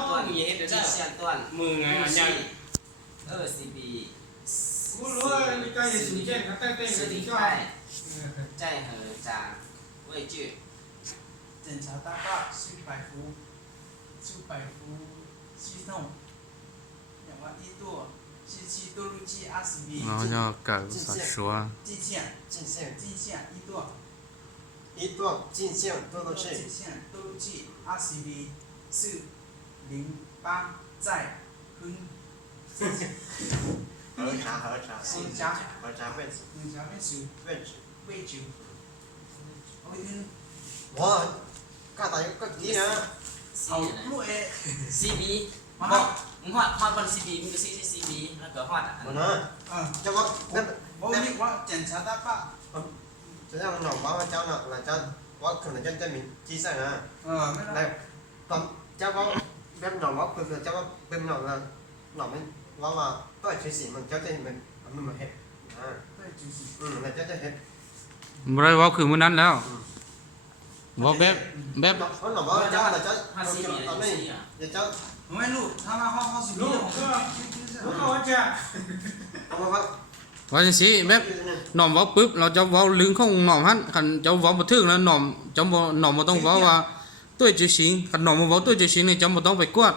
段进线段มือไงอันยัง2CB กูรู้ว่ามีการอย่างสุดเช่นเขาแต่งเต้นกันที่ชอบ在和长位置检查大坝是百伏系统อย่างว่า一舵17舵路器20米 nó cho cả sạch số 蓟线一舵进线多多去蓟线舵路器20米408在分核查位置位置哇干啥个敌人 เอาลูกเอ CB มา มึงฮอดบน CB มึงก็ซี CB แล้วก็ฮอด 我呢叫我那我你我检查大坝只要脑包教了来教我可能就证明机赛呢ไม่ได้ 来ตอนเจ้าว่าแบบหนอว่าคือเจ้าว่าเป็นหนอละหนอมันว่าต้อยชื่อสีมันเจ้าจะมันมาเห็ดแล้วเจ้าจะเห็ด ไม่ได้ว่าคือมื้อนั้นแล้วว่าแบบ เพราะหนอว่าเจ้าแต่เจ้า ฮอด CB ตอนนี้เดี๋ยวเจ้า ไม่รู้ถ้ามาห้อง10 ลู 米 กก็ลูกก็ว่าจะ เอามาว่า ว่าจังซี่แบบหน่อมเว้าปึ๊บเราจะเว้าลึงของหน่อมหั่นคันเจ้าเว้าบ่ถึกแล้วหน่อมเจ้าบ่หน่อมบ่ต้องเว้าว่าด้วยจือสิงคันหน่อมบ่เว้าด้วยจือสิงนี่เจ้าบ่ต้องไปกวด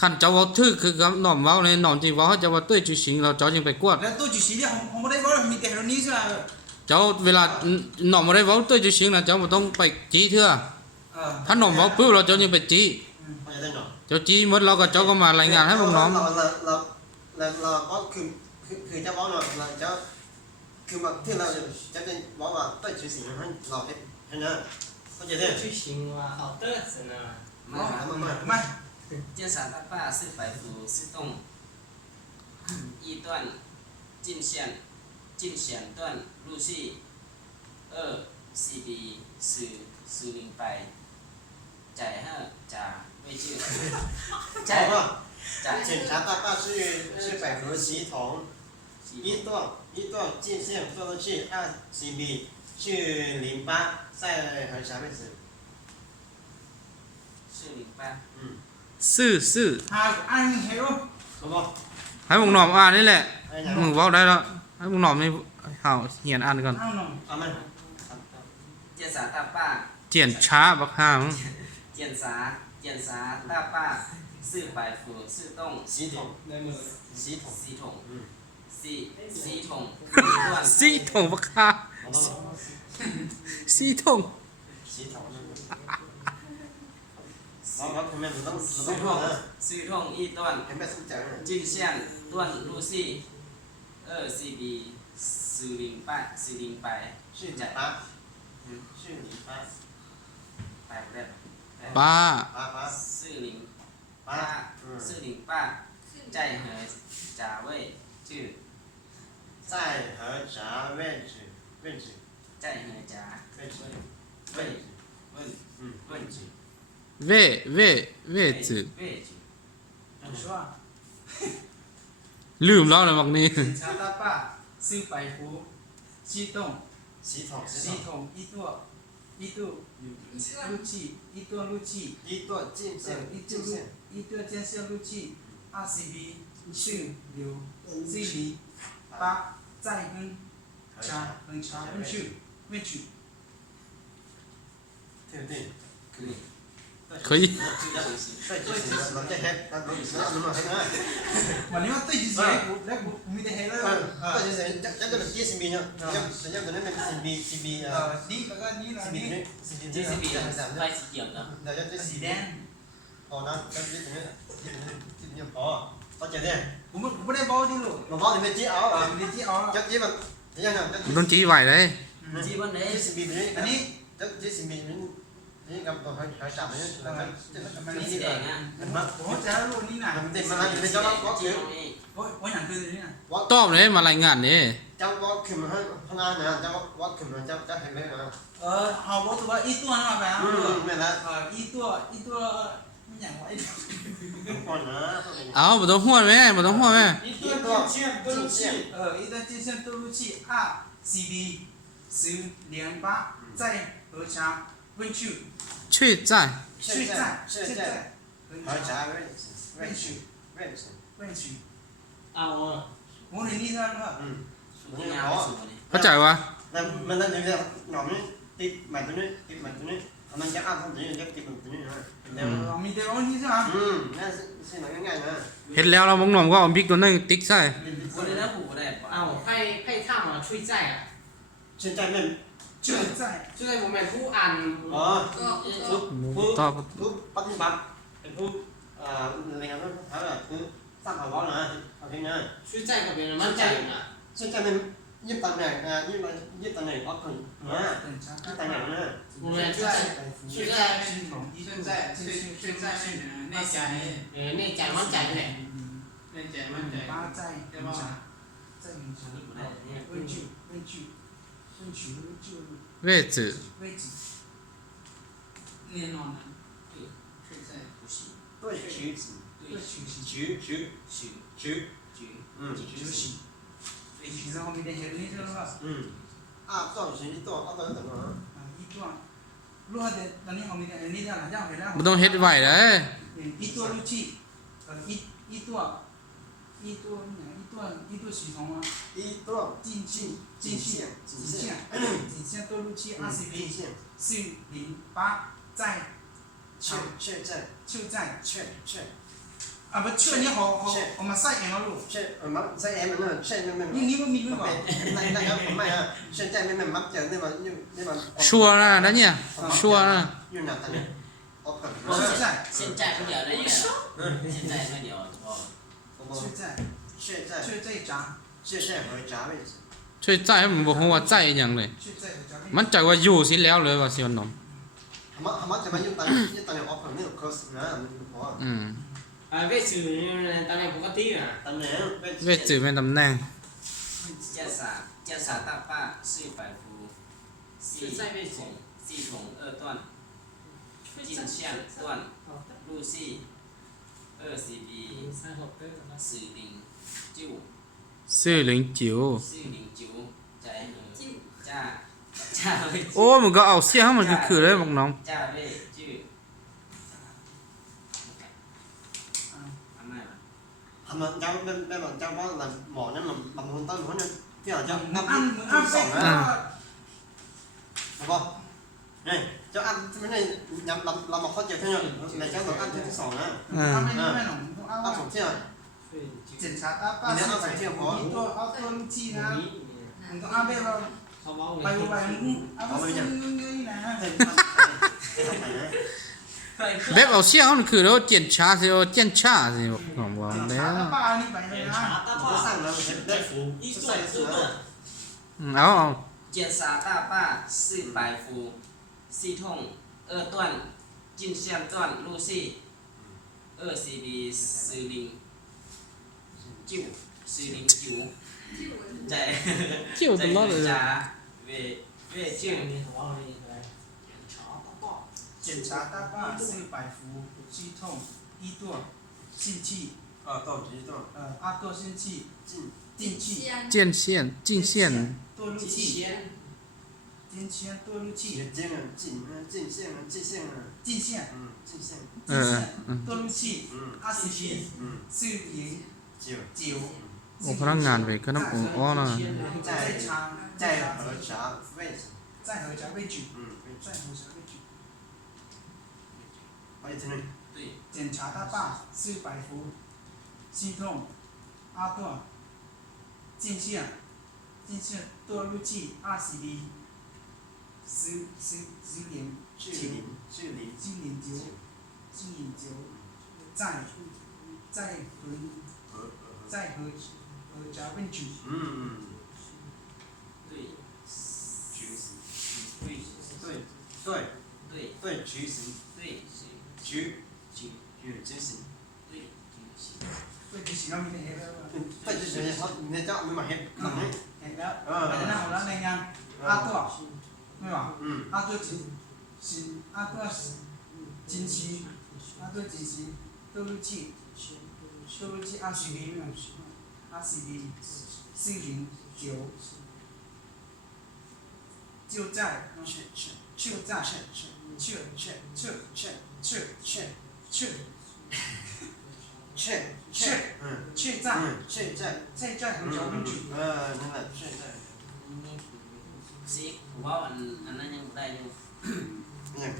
คันเจ้าเว้าถึกคือกับหน่อมเว้าเลยหน่อมสิเว้าให้เจ้าว่าด้วยจือสิงเราเจ้าจึงไปกวด แล้วตู้จุดสีเนี่ยผมไม่ได้บอกมีแต่ตรงนี้ใช่ไหม เจ้าเวลาหน่อมบ่ได้เว้าด้วยจือสิงน่ะเจ้าบ่ต้องไปจี้เทื่อถ้าหน่อมเว้าปึ๊บเราเจ้าจึงไปจี้ ไม่ได้หนอ เจ้าจี้หมดเราก็เจ้าก็มารายงานให้พวกน้อง เราก็คือเจ้าบอกเราเจ้าคือมาที่เราจะเป็นบอกว่าต้อยชื่อสีให้เราเห็ดให้นะเข้าใจได้ ชื่อชิงว่าเอาเตอร์สนะ ไม่ 鉴赏大坝是百伏是动一段进线段路系2CB 1008在和甲位置在检查大坝是百合系统一段进线做出去2CB 去08在和啥位置408ซื่อ หาอันเฮโร่ 好不 ให้พวกน้องอ่านนี่แหละ 哎 มึงเว้าได้แล้วให้พวกน้องนี่เฮาเรียนอ่านก่อน เอาหน่อย 阿门鉴赏大坝 เจียนช้าบักห่ามึง 检查大坝是百伏是动系统 ได้มือ 系统系统系统一段 สีทงบักห่าสีทง系统我前面不动系统一段前面是讲进线段路系2CB 1008去08去08ไปได้ ป้า 408在和甲位置在和闸位置在和甲位置位置เว่จือ 位置ชัว ลืมแล้วเลยบักนี้ 检查大坝是百伏系统系统一段路器一段进线一段建设路器2CB 408在跟查位置对不对可以可以对就是เราจะเฮ็ดเราเฮ็ดนะ วันนี้ว่าตุ้ยจีแล้วกูมีแต่เฮโร่ ก็จะเป็น20ปีเนาะจะเป็นนั้นเป็น10ปีนี่แล้วก็นี่แล้วนี่ 这是比快几点了เราจะ สีแดง พอนะจะที่นี้พอเข้าใจได้ ผมไม่ได้บอกที่ลูก มาบอกนี่เป็นจี้เอาอ่ะ ดีที่เอา จะจี้มันยังไงจะ โดนจี้ไหวเลย 基本的20ปีนี้ อันนี้ จะ20ปีนี่กับตัวเขาจับนี่แล้วก็ 你是点啊 ผมจะรู้นี่นะ มันติดมันเป็นเจ้าว่าคือ โอ้ยวันหนังคือนี่นะ ตอบเลยมารายงานนี่ เจ้าว่าคือมันข้างหน้านะเจ้าว่าคือมันเจ้าเห็นไหมนะ เอาบอกตัวอีตัวนั่นไปอ่ะ ไม่ละ อีตัวไม่อย่างว่า ก่อนนะ เอาบ่ต้องหัวแม่บ่ต้องหัวแม่ 一段进线都是气一段接线道路器2CB 1008在核查温区去在现在和夹位置位置位置位置 เอาอ่ะ 我能力上了 สูงยาวสูงนี่ เข้าใจวะ แล้วมันนั่นเดี๋ยวหนอมนี่ติดมันตัวนี้ติดมันตัวนี้มันจะอ้าทำตัวนี้จะติดมันตัวนี้นะเดี๋ยว มีแต่我力上 นั่นสิหน่อยง่ายๆนะ เห็นแล้วเรามองหน่อมก็เอาบิ๊กตัวนั้นติ๊กใส่ คนนี้นะผูกได้ป่ะ เอาให้ทำอ่ะช่วยใจอ่ะ 现在面就在 ช่วยผมเป็นผู้อ่าน อ๋อผู้ ตอบ ผู้ปฏิบัติเป็นผู้เรียนรู้เขาแบบผู้สร้างภาวะนะโอเคนะ ช่วยใจกับเป็นมั่นใจอ่ะ 现在面ยึดตำแหน่งยึดตำแหน่งออกคนนะ等查 ยึดตำแหน่งนะ ผมเป็นช่วยใจช่วยใจ 系统一度现在内在 นี่ใจมั่นใจเลย 内在慢ใจ 八在对吧？在名查位置位置位置就 เวจื 位置念喏呢？对，现在不是对举止对曲形举许举举就行位置然后面的有力上了二段是一段二段什么一段如果的ตอนนี้เขามีแต่นี้แล้วหลังจากเห็นแล้ว มันต้องเฮ็ดไว้เลย 一ตัวลูกชี一ตัว系统啊一段进线多路器20线408在现在就在确啊不确你好我们晒眼了路确มันใช้เอ็มนั่นใช่ไม่ 你不明白吧นะครับผมไม่ฮะ现在ไม่มักจะนี่มัน ชัวร์นะนั่นเนี่ยชัวร์นะ อยู่หนักตอนนี้โอเค现在现在不了那个现在不了哦现在闸现在和闸位置 ช่วยใจให้มันบอกว่าใจอย่างเลย 现在和闸位 มันใจว่าอยู่สิแล้วเลยว่าสิวันหนอม มันจะมาอยู่ตอนออกนี่คอสนะมันพอ เวทสื่อตำแหน่งปกติอ่ะ ตำแหน่ง เวจืเป็นตำแหน่ง 加沙大坝是百伏系统二段进线段路系2CB ซื่อหลิงจิ๋ว 409จ้า โอ้มันก็เอาเสี้ยให้มันคือเลยบอกน้อง จ้าเว่จื้อมันเจ้าเป็นเจ้าว่าหมอเนี่ยมันบำรุงต้นหัวเนี่ยที่เราจะ ănไป ถูกป่ะนี่เจ้าอันไม่ได้ยังเรามาเข้าใจเท่านั้นแต่เจ้าต้องอันที่สองนะ ănไม่หนอง อันสองที่อ่ะ 检查大坝一ตัวลูกชีนะมันต้องเอาไปว่า เขาเมา ไปเอาไปเงยนะ แบบเอาเสี้ยให้มันคือแล้วเจียนชาสิเอาเจียนชาสิบอกน้องว่าแล้ว ป้านี่ไปเลยนะ ก็สร้างแล้วมันได้ 一段2段 เอา 建沙大坝400伏系统2段进线段路系2CB 409在 เจียวตลอดเลย 加越这境样你好好的检查大坝400伏系统一段进气到几段二段进气进气เจียนเสี้ยนจิ้งเสี้ยน 多路气进气多路气进线进线进线多路气20B 409 โอ้พนักงานเว้ยก็น้ำอ้อนะ 在和闸位置在和闸位置在和闸位置好一听呢对检查大坝400伏系统二段进线多路气20B 409在和闸位置对对局行对局执行对就行了，明天黑了。对执行เขาในเจ้าไม่มาเห็นหนังนี้ 黑了，反正我那那样，阿多，对吧？阿多金阿多金旗，阿多金旗，多路气20B 20B 409，就在确在确在，在很久很久。那个确在， สิเว้าอันนั้นยังบ่ได้อยู่ เนี่ย